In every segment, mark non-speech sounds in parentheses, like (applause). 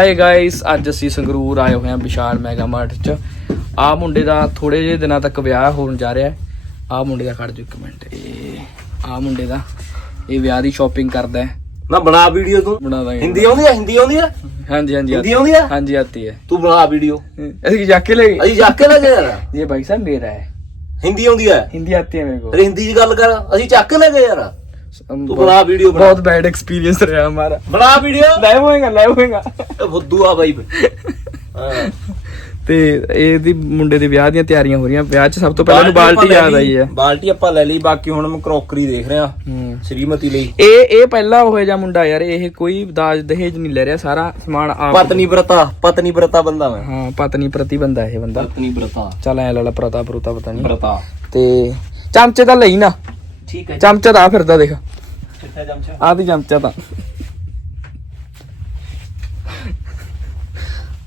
ਹਾਏ ਗਾਇਸ ਅੱਜ ਅਸੀਂ ਸੰਗਰੂਰ ਆਏ ਹੋਏ ਹਾਂ ਵਿਸ਼ਾਲ ਮੈਗਾ ਮਾਰਟ 'ਚ। ਆ ਮੁੰਡੇ ਦਾ ਥੋੜੇ ਜਿਹੇ ਦਿਨਾਂ ਤੱਕ ਵਿਆਹ ਹੋਣ ਜਾ ਰਿਹਾ ਆ ਮੁੰਡੇ ਦਾ ਖੜ ਜੋ ਇੱਕ ਮਿੰਟ ਇਹ ਆ ਮੁੰਡੇ ਦਾ ਇਹ ਵਿਆਹ ਦੀ ਸ਼ਾਪਿੰਗ ਕਰਦਾ ਹੈ। ਬਣਾ ਵੀਡੀਓ ਤੂੰ। ਬਣਾ ਦਾਂਗੇ ਹਿੰਦੀ ਆਉਂਦੀ ਆ ਹਿੰਦੀ ਆਉਂਦੀ ਆ ਹਾਂਜੀ ਹਾਂਜੀ ਹਿੰਦੀ ਆਉਂਦੀ ਆ ਹਾਂਜੀ ਆਤੀ ਹੈ। ਤੂੰ ਬਣਾ ਵੀਡੀਓ। ਅਸੀਂ ਜਾ ਕੇ ਲੈ ਅਸੀਂ ਜਾ ਕੇ ਲੈ ਗਏ ਯਾਰ। ਇਹ ਭਾਈ ਸਾਹਿਬ ਮੇਰਾ ਹੈ। ਹਿੰਦੀ ਆਉਂਦੀ ਆ ਹਿੰਦੀ ਆਤੀ ਹੈ ਮੇਰੇ ਕੋ ਹਿੰਦੀ ਦੀ ਗੱਲ ਕਰ ਅਸੀਂ ਚੱਕ ਲੈ ਗਏ ਯਾਰ। हम ਤੂੰ बहुत- ਬਣਾ ਵੀਡੀਓ ਬਣਾ बहुत बैड एक्सपीरियंस रहा हमारा ਬਣਾ ਵੀਡੀਓ लाइव होएगा लाइव होएगा ਇਹ ਫੁੱਦੂ ਆ ਬਾਈ ਹਾਂ ਤੇ ਇਹਦੀ ਮੁੰਡੇ ਦੇ ਵਿਆਹ ਦੀਆਂ ਤਿਆਰੀਆਂ ਹੋ ਰਹੀਆਂ ਵਿਆਹ 'ਚ ਸਭ ਤੋਂ ਪਹਿਲਾਂ ਨੂੰ ਬਾਲਟੀ ਯਾਦ ਆਈ ਹੈ ਬਾਲਟੀ ਆਪਾਂ ਲੈ ਲਈ ਬਾਕੀ ਹੁਣ ਮੈਂ ਕਰੋਕਰੀ ਦੇਖ ਰਿਹਾ ਹੂੰ ਸ਼੍ਰੀਮਤੀ ਲਈ ਇਹ ਇਹ ਪਹਿਲਾ ਹੋਇਆ ਜਾਂ ਮੁੰਡਾ ਯਾਰ ਇਹ ਕੋਈ ਦਾਜ ਦਹੇਜ ਨਹੀਂ ਲੈ ਰਿਹਾ ਸਾਰਾ ਸਮਾਨ ਆਪ ਪਤਨੀ ਪ੍ਰਤਾ ਪਤਨੀ ਪ੍ਰਤਾ ਬੰਦਾ ਮੈਂ ਹਾਂ ਪਤਨੀ ਪ੍ਰਤੀ ਬੰਦਾ ਇਹ ਬੰਦਾ ਪਤਨੀ ਪ੍ਰਤਾ ਚੱਲ ਐ ਲਾਲਾ ਪ੍ਰਤਾ ਪ੍ਰਤਾ ਪਤਾ ਨਹੀਂ ਪ੍ਰਤਾ ਤੇ ਚਮਚੇ ਤਾਂ ਲਈ ਨਾ ਠੀਕ ਹੈ ਚਮਚਾ ਤਾਂ ਆ ਫਿਰਦਾ ਦੇਖ। ਆਹ ਦੀ ਚਮਚਾ ਤਾਂ।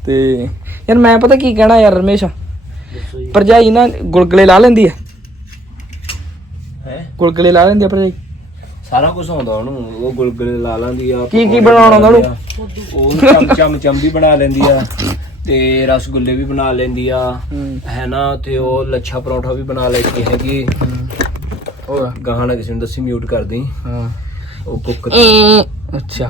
ਤੇ ਯਾਰ ਮੈਂ ਪਤਾ ਕੀ ਕਹਿਣਾ ਯਾਰ ਰਮੇਸ਼? ਦੱਸੋ ਜੀ। ਭਰਜਾਈ ਨਾ ਗੁਲਗਲੇ ਲਾ ਲੈਂਦੀ ਹੈ। ਹੈ? ਗੁਲਗਲੇ ਲਾ ਲੈਂਦੀ ਆ ਭਰਜਾਈ। ਸਾਰਾ ਕੁਝ ਆਉਂਦਾ ਉਹਨੂੰ ਉਹ ਗੁਲਗੁਲੇ ਲਾ ਲੈਂਦੀ ਆ ਕੀ- ਕੀ ਬਣਾਉਣਾ ਉਹਨਾਂ ਨੂੰ? ਉਹ ਚਮ ਚਮ ਚਮ ਵੀ ਬਣਾ ਲੈਂਦੀ ਆ ਤੇ ਰਸਗੁੱਲੇ ਵੀ ਬਣਾ ਲੈਂਦੀ ਆ। ਹੈ। ਨਾ ਤੇ ਉਹ ਲੱਛਾ ਪਰੌਂਠਾ ਵੀ ਬਣਾ ਲੈਂਦੀ ਹੈਗੀ। ਹੋਰ ਗਾਣਾ ਕਿਸੇ ਨੂੰ ਦੱਸੀ ਮਿਊਟ ਕਰ ਦੀ ਹਾਂ। ਉਹ ਕੁੱਕ ਅੱਛਾ।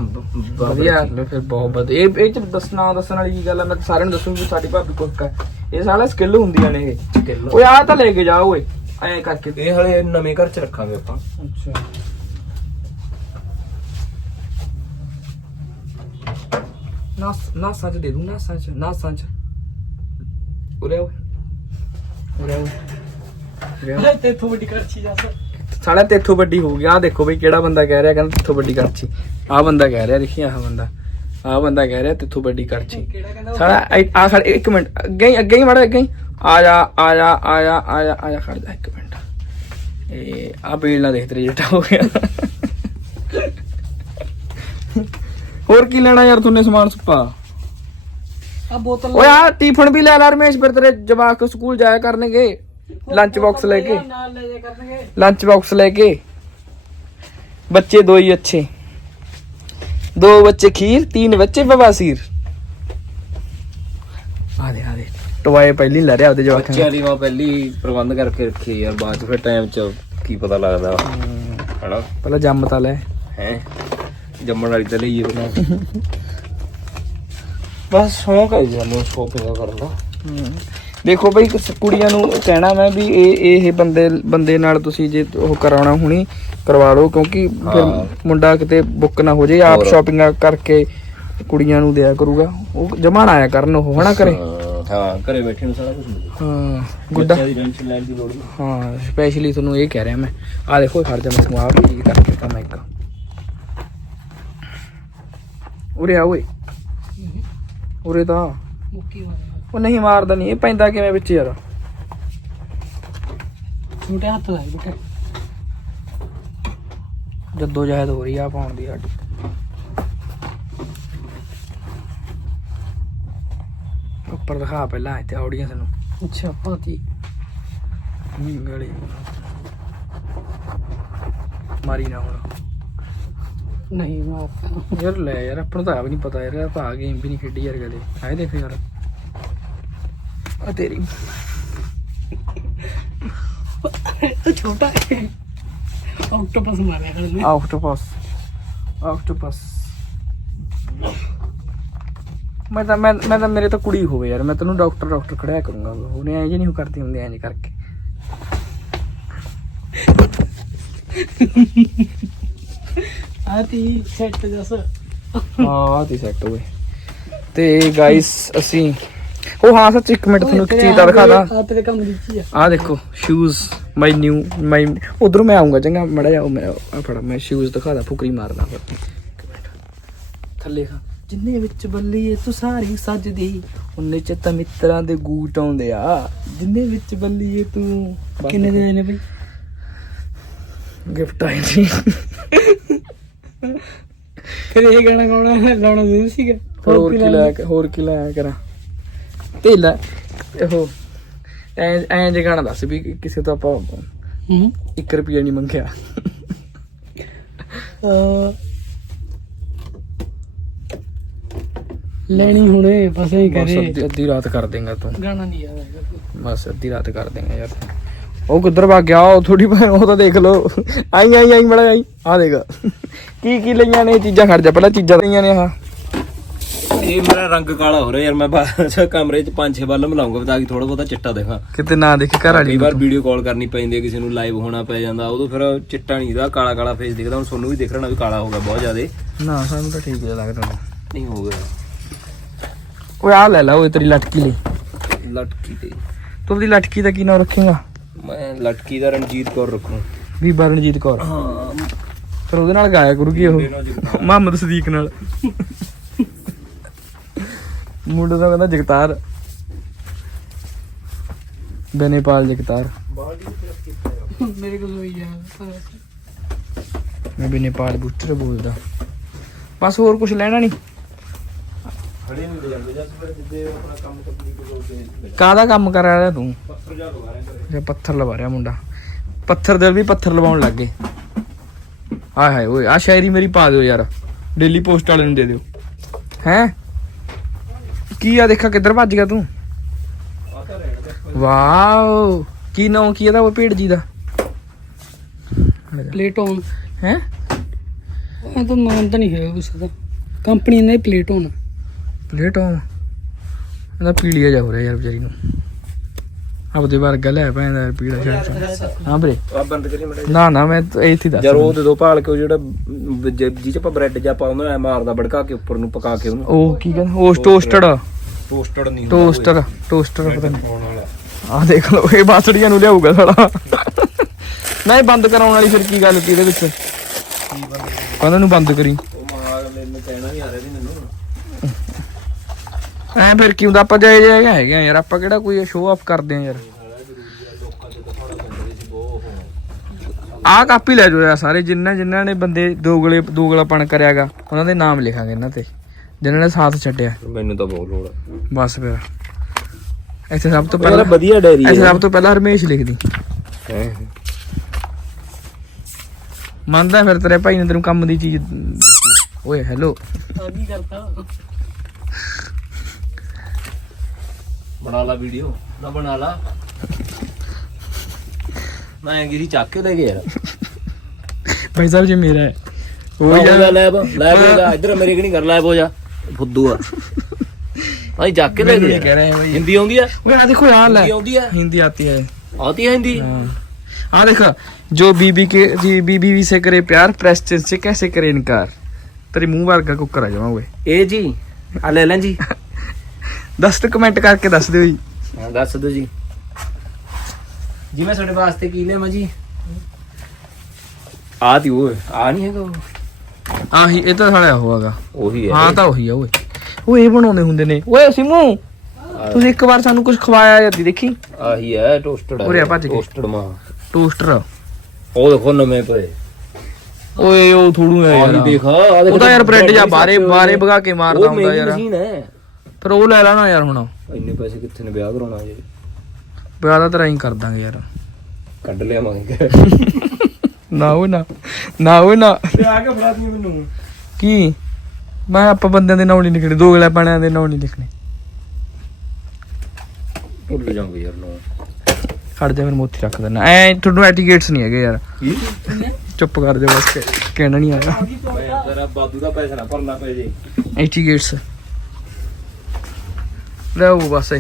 ਵਧੀਆ ਲੋ ਫਿਰ ਬਹੁਤ ਵਧੀਆ। ਇਹ ਇਹ ਚ ਦੱਸਣਾ ਦੱਸਣ ਵਾਲੀ ਕੀ ਗੱਲ ਆ ਮੈਂ ਤਾਂ ਸਾਰਿਆਂ ਨੂੰ ਦੱਸੂ ਵੀ ਸਾਡੀ ਭਾਬੀ ਕੁੱਕ ਹੈ। ਇਹ ਸਾਲਾ ਸਕਿੱਲ ਹੁੰਦੀਆਂ ਨੇ ਇਹ। ਓਏ ਆ ਤਾਂ ਲੈ ਕੇ ਜਾ ਓਏ। ਐਂ ਕਰਕੇ। ਇਹ ਹਲੇ ਨਵੇਂ ਘਰ ਚ ਰੱਖਾਂਗੇ ਆਪਾਂ। ਅੱਛਾ। ਨਾ ਨਾ ਸੱਚ ਦੇ ਦੂੰ ਨਾ ਸੱਚ ਨਾ ਸੱਚ ਉਰੇ ਓਏ ਉਰੇ ਓਏ ਉਰੇ ਓਏ ਤੇ ਤੂੰ ਵੱਡੀ ਕਰਚੀ ਜਾ ਸਾਲਾ ਤੇਥੋਂ ਵੱਡੀ ਹੋ ਗਈ। ਆ ਦੇਖੋ ਬਈ ਕਿਹੜਾ ਬੰਦਾ ਕਹਿ ਰਿਹਾ ਕਹਿੰਦਾ ਤੇਥੋਂ ਵੱਡੀ ਕਰਚੀ ਆ ਬੰਦਾ ਕਹਿ ਰਿਹਾ ਦੇਖੀ ਆਹ ਬੰਦਾ। ਆ ਬੰਦਾ ਕਹਿ ਰਿਹਾ ਤੇਥੋਂ ਵੱਡੀ ਕਰਚੀ ਸਾਲਾ ਇਹ- ਆ ਖੜ ਇੱਕ ਮਿੰਟ ਅੱਗੇ ਹੀ ਅੱਗੇ ਹੀ ਮੜਾ ਅੱਗੇ ਹੀ। ਆ ਜਾ ਆ ਜਾ ਆ ਜਾ ਆ ਜਾ ਆ ਜਾ ਖੜ ਜਾ ਇੱਕ ਮਿੰਟ। ਇਹ ਆ ਪੀਲ ਨਾ ਦੇਖ ਤੇਰੇ ਜਿੱਟਾ ਹੋ ਗਿਆ। ਹੋਰ ਕੀ ਲੈਣਾ ਯਾਰ ਤੂਨੇ ਸਮਾਨ ਸੁਪਾ ਆ ਬੋਤਲ ਓਏ ਆ ਟਿਫਨ ਵੀ ਲੈ ਲਾ ਰਮੇਸ਼ ਫਿਰ ਤੇਰੇ ਜਵਾਕ ਸਕੂਲ ਜਾਇਆ ਕਰਨਗੇ। ਲੰਚ ਬਾਕਸ ਲੈ ਕੇ। ਲੰਚ ਬਾਕਸ ਲੈ ਕੇ। ਬੱਚੇ ਦੋ ਹੀ ਅੱਛੇ। ਦੋ ਬੱਚੇ ਖੀਰ ਤਿੰਨ ਬੱਚੇ ਬਵਾਸੀਰ ਆ ਦੇ ਆ ਦੇ। ਟੋਏ ਪਹਿਲੀ ਲੈ ਰਿਹਾ ਉਹਦੇ ਜਵਾਕਾਂ ਬੱਚਿਆਂ ਦੀ ਮਾਂ ਪਹਿਲੀ ਪ੍ਰਬੰਧ ਕਰਕੇ ਰੱਖੀ ਯਾਰ ਬਾਅਦ ਚ ਫਿਰ ਟਾਈਮ ਚ ਕੀ ਪਤਾ ਲੱਗਦਾ। ਹਣਾ ਪਹਿਲਾਂ ਜੰਮ ਤਾਂ ਲੈ। ਹੈ? ਜੰਮਣ ਵਾਲੀ ਤਾਂ ਲਈਏ ਬਣਾ ਬਸ ਸ਼ੌਂਕ ਹੈ ਜੀ ਮੈਨੂੰ ਸ਼ੋਪਿੰਗ ਕਰਨ ਦੇਖੋ ਬਈ ਕੁੜੀਆਂ ਨੂੰ ਕਹਿਣਾ ਮੈਂ ਵੀ ਇਹ ਇਹ ਬੰਦੇ ਬੰਦੇ ਨਾਲ ਤੁਸੀਂ ਜੇ ਉਹ ਕਰਾਉਣਾ ਹੁਣੀ ਕਰਵਾ ਲਓ ਕਿਉਂਕਿ ਹਾਂ। ਫਿਰ ਮੁੰਡਾ ਕਿਤੇ ਬੁੱਕ ਨਾ ਹੋ ਜਾਏ ਆਪ। ਸ਼ਾਪਿੰਗ ਕਰਕੇ ਕੁੜੀਆਂ ਨੂੰ ਦਿਆ ਕਰੂਗਾ। ਉਹ ਜਮਾਨ ਆਇਆ ਕਰਨ ਉਹ ਹਨਾ ਕਰੇ ਹਾਂ, ਘਰੇ ਬੈਠੇ ਨੂੰ ਸਾਰਾ ਕੁਝ ਹਾਂ ਗੁੱਡਾ। ਹਾਂ ਸਪੈਸ਼ਲੀ ਤੁਹਾਨੂੰ ਇਹ ਕਹਿ ਰਿਹਾ ਮੈਂ। ਆ ਦੇਖੋ ਖਰਚਾ ਮੈਂ ਤੁਹਾਨੂੰ ਆਪ ਕਰਕੇ ਤਾਂ ਮੈਂ ਇੱਕ। ਉਰੇ ਆ ਓਏ। ਉਰੇ ਤਾਂ। ਮੁੱਕੀ ਮਾਰ ਉਹ ਨਹੀਂ ਮਾਰਦਾ ਨਹੀਂ ਇਹ ਪੈਂਦਾ ਕਿਵੇਂ ਵਿੱਚ ਯਾਰ? ਛੋਟੇ ਹੱਥ ਲਾਈ ਬੇਟਾ ਜੱਦੋ ਜਹਿਦ ਹੋ ਰਹੀ ਆ ਪਾਉਣ ਦੀ ਸਾਡੀ ਉੱਪਰ ਦਿਖਾ ਪਹਿਲਾਂ ਇੱਥੇ ਆਡੀਅנס ਨੂੰ। ਅੱਛਾ ਪਾਤੀ ਗਲੀ। ਮਾਰੀ ਨਾ ਹੁਣ। ਨਹੀਂ ਮਾਰਤਾ ਯਾਰ ਲੈ ਯਾਰ ਆਪਾਂ ਨੂੰ ਤਾਂ ਆਪ ਨਹੀਂ ਪਤਾ ਯਾਰ ਆਪਾਂ ਆ ਗੇਮ ਵੀ ਨਹੀਂ ਖੇਡੀ ਯਾਰ ਕਦੇ। ਆਏ ਦੇਖ ਯਾਰ। ਆ ਤੇਰੀ। ਇਹ ਛੋਟਾ ਹੈ। ਆਕਟੋਪਸ ਮਾਰਿਆ ਕਰ ਆਕਟੋਪਸ ਆਕਟੋਪਸ ਮੈਂ ਤਾਂ ਮੈਂ ਮੈਂ ਤਾਂ ਮੇਰੇ ਤਾਂ ਕੁੜੀ ਹੋਵੇ ਯਾਰ। ਮੈਂ ਤੈਨੂੰ ਡਾਕਟਰ ਡਾਕਟਰ ਖੜਿਆ ਕਰੂੰਗਾ। ਉਹਨੇ ਐਂ ਜੇ ਨਹੀਂ ਕਰਦੀ ਹੁੰਦੀ ਐਂ ਜੇ ਕਰਕੇ। ਆਤੀ ਸੈੱਟ ਜਸ ਹਾਂ ਸੈੱਟ ਹੋਏ ਤੇ ਗਾਇਸ ਅਸੀਂ ਉਹ ਹਾਂ ਸੱਚ ਇੱਕ ਮਿੰਟ ਤੁਹਾਨੂੰ ਇੱਕ ਚੀਜ਼ ਦਾਂ ਆ ਤੇਰੇ ਕੰਮ ਦੀ ਚੀਜ਼ ਆ। ਆ ਦੇਖੋ ਸ਼ੂਜ਼ ਮਾਈ ਨਿਊ ਮਾਈ ਉਧਰ ਮੈਂ ਆਉਂਗਾ ਚੰਗਾ ਮੜਾ ਜਾ ਮੈਂ ਆ ਫੜਾ ਮੈਂ ਸ਼ੂਜ਼ ਦਿਖਾਦਾ ਫੁਕਰੀ ਮਾਰਦਾ ਫਿਰ। ਥੱਲੇ ਖਾ। ਜਿੰਨੇ ਵਿੱਚ ਬੱਲੀਏ ਤੂੰ ਸਾਰੀ ਸੱਜਦੀ। ਉਹਨੇ ਚ ਤਾਂ ਮਿੱਤਰਾਂ ਦੇ ਗੂਟ ਆਉਂਦੇ ਆ। ਜਿੰਨੇ ਵਿੱਚ ਬੱਲੀਏ ਤੂੰ ਕਿੰਨੇ ਦੇ ਆਏ ਨੇ ਬਈ? ਗਿਫਟ ਆਈ ਸੀ। ਫਿਰ ਇਹ ਗਾਣਾ ਗਾਉਣਾ ਲਾਉਣਾ ਜ਼ਰੂਰ ਸੀਗਾ। ਹੋਰ ਕੀ ਲੈ ਕੇ ਹੋਰ ਕੀ ਲੈ ਕਰਾਂ? ਤੇ ਲੈ। ਉਹ ਐ ਐ ਜੇ ਗਾਣਾ ਦੱਸ ਵੀ ਕਿਸੇ ਤੋਂ ਆਪਾਂ ਹੂੰ। 1 ਰੁਪਿਆ ਨਹੀਂ ਮੰਗਿਆ। ਲੈਣੀ ਹੁਣੇ ਬਸ ਐਂ ਬਸ ਕਰੇ ਅੱਧੀ ਅੱਧੀ ਰਾਤ ਕਰ ਦੇਗਾ ਤੂੰ। ਗਾਣਾ ਨਹੀਂ ਯਾਦ ਹੈਗਾ ਬਸ ਅੱਧੀ ਰਾਤ ਕਰ ਦੇਗਾ ਯਾਰ ਉਹ ਕਿੱਧਰ ਭੱਗ ਗਿਆ? ਉਹ ਥੋੜੀ ਉਹ ਤਾਂ ਦੇਖ ਲੋ ਆਈ ਆਈ ਆਈ ਮੜਾ ਆਈ। ਆ ਦੇਖ। ਕੀ ਕੀ ਲਈਆਂ ਨੇ ਇਹ ਚੀਜ਼ਾਂ? ਖੜ ਜਾ ਪਹਿਲਾਂ ਚੀਜ਼ਾਂ ਲਈਆਂ ਨੇ ਆਹ। ਇਹ ਮੇਰਾ ਰੰਗ ਕਾਲਾ ਹੋ ਰਿਹਾ ਯਾਰ ਮੈਂ ਬਾਹਰ ਕਮਰੇ 'ਚ ਪੰਜ ਛੇ ਬੱਲ ਮਿਲਾਉਂਗਾ ਤਾਂ ਕਿ ਥੋੜਾ ਬਹੁਤਾ ਚਿੱਟਾ ਦਿਖਾਂ। ਕਿਤੇ ਨਾ ਦੇਖੀ ਘਰ ਕਈ ਵਾਲੀ ਵਾਰ ਵੀਡੀਓ ਕਾਲ ਕਰਨੀ ਪੈਂਦੀ ਹੈ ਕਿਸੇ ਨੂੰ ਲਾਈਵ ਹੋਣਾ ਪੈ ਜਾਂਦਾ ਉਦੋਂ ਫਿਰ ਚਿੱਟਾ ਨਹੀਂ ਦਾ ਕਾਲਾ ਕਾਲਾ ਫੇਸ ਦਿਖਦਾ ਹੁਣ ਤੁਹਾਨੂੰ ਵੀ ਦਿਖ ਰਿਹਾ ਵੀ ਕਾਲਾ ਹੋ ਗਿਆ ਬਹੁਤ ਜ਼ਿਆਦੇ। ਨਾ ਸਾਨੂੰ ਤਾਂ ਠੀਕ ਜਿਹਾ ਲੱਗਦਾ। ਨਹੀਂ ਹੋ ਗਿਆ। ਓਏ ਆ ਲੈ ਲੈ ਓਏ ਤੇਰੀ ਲਟਕੀ ਲਈ। ਲਟਕੀ ਤੇ। ਤੂੰ ਉਹਦੀ ਲਟਕੀ ਦਾ ਕੀ ਨਾਮ ਰੱਖੇਗਾ? ਮੈਂ ਲਟਕੀ ਦਾ ਰਣਜੀਤ ਕੌਰ ਰੱਖੂ। ਬੀਬਾ ਰਣਜੀਤ ਕੌਰ। ਹਾਂ। ਫਿਰ ਉਹਦੇ ਨਾਲ ਗਾਇਆ ਕਰੂਗੀ ਉਹ। ਮੁਹੰਮਦ ਸਦੀਕ ਨਾਲ। ਮੁੰਡੇ ਦਾ ਕਹਿੰਦਾ ਜਗਤਾਰ। ਬਨੇਪਾਲ ਜਗਤਾਰ। ਮੇਰੇ ਕੋਲ ਹੋਈ ਯਾਦ ਮੈਂ ਵੀ ਨੇਪਾਲ ਬੂਟਰ ਬੋਲਦਾ। ਬਸ ਹੋਰ ਕੁਝ ਲੈਣਾ ਨਹੀਂ ਖੜੇ ਨਹੀਂ ਜਾਂਦੇ ਜਦ ਫਿਰ ਜਿੱਦੇ ਆਪਣਾ ਕੰਮ ਕੰਪਲੀਟ ਹੋ ਕੇ ਕਾਹਦਾ ਕੰਮ ਕਰ ਰਿਹਾ ਤੂੰ? ਪੱਥਰ ਜਾ ਲਵਾ ਰਹੇ ਜੇ ਪੱਥਰ ਲਵਾ ਰਿਹਾ ਮੁੰਡਾ। ਪੱਥਰ ਦੇ ਵੀ ਪੱਥਰ ਲਵਾਉਣ ਲੱਗ ਗਏ। ਹਾਏ ਹਾਏ ਓਏ ਆ ਸ਼ਾਇਰੀ ਮੇਰੀ ਪਾ ਦਿਓ ਯਾਰ। ਡੇਲੀ ਪੋਸਟ ਵਾਲੇ ਨੂੰ ਦੇ ਦਿਓ। ਹੈ? ਕੀ ਆ ਦੇਖਾ ਕਿੱਧਰ ਭੱਜ ਗਿਆ ਤੂੰ? ਆ ਦੇ ਵਾਓ ਕੀ ਨਾਮ ਕੀ ਇਹਦਾ ਉਹ ਭੇਡ ਜੀ ਦਾ? ਪਲੇਟੋਨ ਹੈ? ਇਹ ਤਾਂ ਨਾਮ ਤਾਂ ਨਹੀਂ ਹੈ ਕਿਸੇ ਦਾ ਕੰਪਨੀ ਨੇ ਪਲੇਟੋਨ ਪਲੇਟੋਮ ਇਹਦਾ ਪੀਲੀਆ ਜਾ ਹੋ ਰਿਹਾ ਯਾਰ ਵਿਚਾਰੀ ਨੂੰ। ਆਪਦੇ ਵਰਗਾ ਲੈ ਪੈਂਦਾ ਯਾਰ ਪੀਲਾ ਸ਼ਰਟ ਹਾਂ ਵੀਰੇ। ਆ ਬੰਦ ਕਰੀ ਮੜਾ ਨਾ ਨਾ ਮੈਂ ਇੱਥੇ ਹੀ ਦੱਸ ਯਾਰ ਉਹ ਦੇ ਦੋ ਭਾਲ ਕੇ ਉਹ ਜਿਹੜਾ ਜੀ ਚ ਆਪਾਂ ਬ੍ਰੈਡ ਜਾਂ ਪਾਉਂਦੇ ਐ ਮਾਰਦਾ ਭੜਕਾ ਕੇ ਉੱਪਰ ਨੂੰ ਪਕਾ ਕੇ ਉਹਨੂੰ। ਉਹ ਕੀ ਕਹਿੰਦਾ ਉਹ ਟੋਸਟਡ ਟੋਸਟਡ ਨਹੀਂ ਟੋਸਟਰ ਟੋਸਟਰ ਪਤਾ ਨਹੀਂ। ਵਾਲਾ। ਆਹ ਦੇਖ ਲਓ ਇਹ ਬਾਸੜੀਆਂ ਨੂੰ ਲਿਆਊਗਾ ਸਾਲਾ। ਨਹੀਂ ਬੰਦ ਕਰਾਉਣ ਵਾਲੀ ਫਿਰ ਕੀ ਗੱਲ ਕੀ ਇਹਦੇ ਵਿੱਚ? ਕਹਿੰਦਾ ਨੂੰ ਬੰਦ ਕਰੀ। ਉਹ ਮਾਰ ਮੈਨੂੰ ਕਹਿਣਾ ਨਹੀਂ ਆ ਰਿਹਾ ਸੀ ਮੈਨੂੰ। ਐ ਫਿਰ ਕੀ ਹੁੰਦਾ ਆਪਾਂ ਜਾਏ ਜਾਏ ਹੈਗੇ ਆ ਯਾਰ ਆਪਾਂ ਕਿਹੜਾ ਕੋਈ ਸ਼ੋਅ ਆਫ ਕਰਦੇ ਆ ਯਾਰ। ਆਹ ਕਾਪੀ ਲੈ ਜਾਓ ਯਾਰ ਸਾਰੇ ਜਿੰਨਾ ਜਿਨ੍ਹਾਂ ਨੇ ਬੰਦੇ ਦੋਗਲੇ ਦੋਗਲਾਪਣ ਕਰਿਆਗਾ ਉਹਨਾਂ ਦੇ ਨਾਮ ਲਿਖਾਂਗੇ ਇਹਨਾਂ ਤੇ। ਜਿਨ੍ਹਾਂ ਨੇ ਸਾਥ ਛੱਡਿਆ। ਮੈਨੂੰ ਤਾਂ ਬਹੁਤ ਲੋੜ ਆ। ਬਸ ਫਿਰ। ਇੱਥੇ ਸਭ ਤੋਂ ਪਹਿਲਾਂ ਵਧੀਆ ਡੈਰੀ ਇੱਥੇ ਸਭ ਤੋਂ ਪਹਿਲਾਂ ਹਰਮੇਸ਼ ਲਿਖਦੀ। ਮੰਨਦਾ ਫਿਰ ਤੇਰੇ ਭਾਈ ਨੇ ਤੈਨੂੰ ਕੰਮ ਦੀ ਚੀਜ਼ ਦੱਸੀ। ਓਏ ਹੈਲੋ ਆ ਕੀ ਕਰਤਾ। ਬਣਾ ਲਾ ਵੀਡੀਓ ਨਾ ਬਣਾ ਲਾ। ਮੈਂ ਗਿਰੀ ਚੱਕ ਕੇ ਲੈ ਗਿਆ ਭਾਈ ਸਾਹਿਬ ਜੀ ਮੇਰਾ ਹੈ। ਉਹ ਉਹ ਜਾ। ਲੈਬ ਲੈਬ ਹੋ ਜਾ ਇੱਧਰ ਮੇਰੇ ਕਣੀ ਕਰ ਲੈਬ ਹੋ ਜਾ। ਫੁੱਦੂ ਆ ਭਾਈ ਚੱਕ ਕੇ ਲੈ ਮੈਨੂੰ ਗਿਆ ਨਹੀਂ ਕਹਿ ਰਹੇ ਭਾਈ ਹਿੰਦੀ ਆਉਂਦੀ ਆ ਓਏ ਆ ਦੇਖੋ ਯਾਰ ਲੈ ਹਿੰਦੀ ਆਉਂਦੀ ਆ हिंदी आती है ਆਤੀ ਹੈ ਹਿੰਦੀ हाँ आ देखा जो बीबी के जी बीबी से करे प्यार प्रेस्टेज से कैसे करे इनकार तेरी मुंह वर्गा कुकर आ जावा ओए ਇਹ ਜੀ ਆ ਲੈ ਲੈਂ ਜੀ दस तो कमेंट करके दस दो जी ਹਾਂ ਦੱਸ ਦਿਓ ਜੀ ਜੀ ਮੈਂ ਤੁਹਾਡੇ ਵਾਸਤੇ ਕੀ ਲਿਆਵਾਂ ਜੀ ਆ ਦੀ ਓਏ ਆ ਨਹੀਂ ਹੈਗਾ ਉਹ। ਹਾਂ ਹੀ ਇਹ ਤਾਂ ਸਾਲਿਆ ਹੋਗਾ। ਉਹੀ ਹੈ। ਹਾਂ ਤਾਂ ਉਹੀ ਆ ਓਏ। ਉਹ ਇਹ ਬਣਾਉਂਦੇ ਹੁੰਦੇ ਨੇ। ਓਏ ਸਿਮੂ ਤੁਸੀਂ ਇੱਕ ਵਾਰ ਸਾਨੂੰ ਕੁਝ ਖਵਾਇਆ ਜਾਂਦੀ ਦੇਖੀ? ਆਹੀ ਹੈ ਟੋਸਟਡ ਉਰੇ ਆ ਭੱਜ ਕੇ। ਟੋਸਟਡ ਮਾਂ। ਟੋਸਟਰ ਉਹ ਦੇਖੋ ਨਵੇਂ ਪਏ। ਓਏ ਉਹ ਥੋੜੂ ਹੈ ਆ ਯਾਰ। ਵੀ ਦੇਖ ਉਹ ਤਾਂ ਯਾਰ ਬ੍ਰੈਡ ਜਾਂ bread ਬਾਰੇ ਵੀ ਬਾਰੇ ਭਗਾ ਕੇ ਮਾਰਦਾ ਉਹ ਹੁੰਦਾ ਯਾਰ। ਮਸ਼ੀਨ ਹੈ। ਪਰ ਉਹ ਲੈ ਲੈਣਾ ਯਾਰ ਹੁਣ। ਇੰਨੇ ਪੈਸੇ ਕਿੱਥੇ ਨੇ ਵਿਆਹ ਕਰਾਉਣਾ ਜੀ। ਵਿਆਹ ਦਾ ਤੇਰਾ ਹੀ ਕਰ ਦਾਂਗੇ ਯਾਰ। ਕੱਢ ਲਿਆਵਾਂਗੇ। (laughs) ਨਾ ਉਹ ਨਾ ਨਾ ਉਹ ਨਾ। ਤੇ ਆ ਕੇ ਫੜਾ ਦੀ ਮੈਨੂੰ। ਕੀ? ਮੈਂ ਆਪਾਂ ਬੰਦਿਆਂ ਦੇ ਨਾਂ ਨਹੀਂ ਲਿਖਣੇ ਦੋ ਗਲਾ ਪਾਣਿਆਂ ਦੇ ਨਾਂ ਨਹੀਂ ਲਿਖਣੇ। ਭੁੱਲ ਜਾਵਾਂਗੇ ਯਾਰ ਨਾ। ਖੜ ਜਾ ਫਿਰ ਮੋਤੀ ਰੱਖ ਦੇਣਾ ਐ ਤੁਹਾਨੂੰ ਐਟੀਕੇਟਸ ਨਹੀਂ ਹੈਗੇ ਯਾਰ। ਕੀ? ਚੁੱਪ ਕਰ ਜਾ ਬਸ ਕਹਿ- ਕਹਿਣਾ ਨਹੀਂ ਆਇਆ ਮੈਂ ਤੇਰਾ ਬਾਦੂ ਦਾ ਪੈਸਾ ਨਾ ਭਰਨਾ ਪਏ ਜੇ। ਐਟੀਕੇਟਸ ਲੈ ਉਹ ਬਸ।